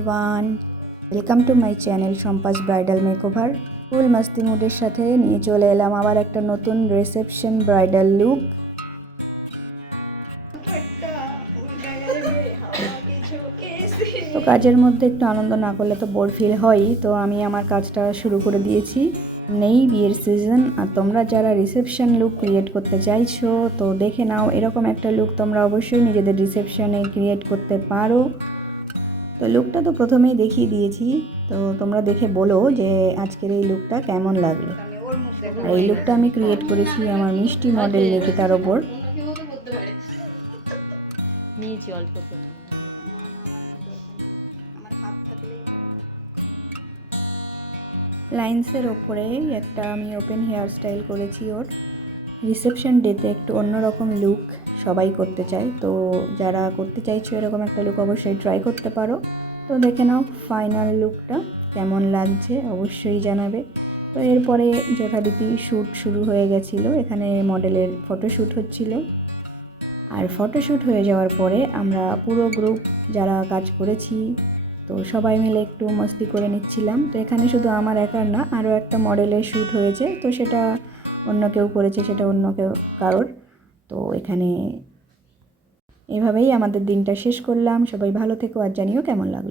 Everyone, welcome to my channel Sampas bridal makeover. Full মাস্তি মুডের সাথে নিয়ে চলে এলাম আবার একটা নতুন রিসেপশন ব্রাইডাল লুক। তো কাজের মধ্যে একটু আনন্দ না করলে তো বোর ফিল হয়ই, তো আমি আমার কাজটা শুরু করে দিয়েছি। নেই বিয়ের সিজন, আর তোমরা যারা রিসেপশন লুক ক্রিয়েট করতে চাইছো তো দেখে নাও, এরকম একটা লুক তোমরা অবশ্যই নিজেদের রিসেপশনে ক্রিয়েট করতে পারো। তো লুকটা তো প্রথমেই দেখিয়ে দিয়েছি, তো তোমরা দেখে বলো যে আজকের এই লুকটা কেমন লাগলো। আর এই লুকটা আমি ক্রিয়েট করেছি আমার মিষ্টি মডেল নিকিতার ওপর। লাইন্সের ওপরে একটা আমি ওপেন হেয়ার স্টাইল করেছি ওর। রিসেপশন ডেতে একটু অন্যরকম লুক সবাই করতে চায়, তো যারা করতে চাইছো এরকম একটা লুক অবশ্যই ট্রাই করতে পারো। তো দেখে নাও ফাইনাল লুকটা কেমন লাগছে, অবশ্যই জানাবে। তো এরপরে যথারীতি শ্যুট শুরু হয়ে গেছিলো, এখানে মডেলের ফটোশ্যুট হচ্ছিল। আর ফটোশ্যুট হয়ে যাওয়ার পরে আমরা পুরো গ্রুপ যারা কাজ করেছি তো সবাই মিলে একটু মস্তি করে নিচ্ছিলাম। তো এখানে শুধু আমার একার না, আরও একটা মডেলের শ্যুট হয়েছে, তো সেটা অন্য কেউ করেছে, সেটা অন্য কেউ কারোর। তো এখানে এভাবেই আমাদের দিনটা শেষ করলাম। সবাই ভালো থেকো আর জানিও কেমন লাগলো।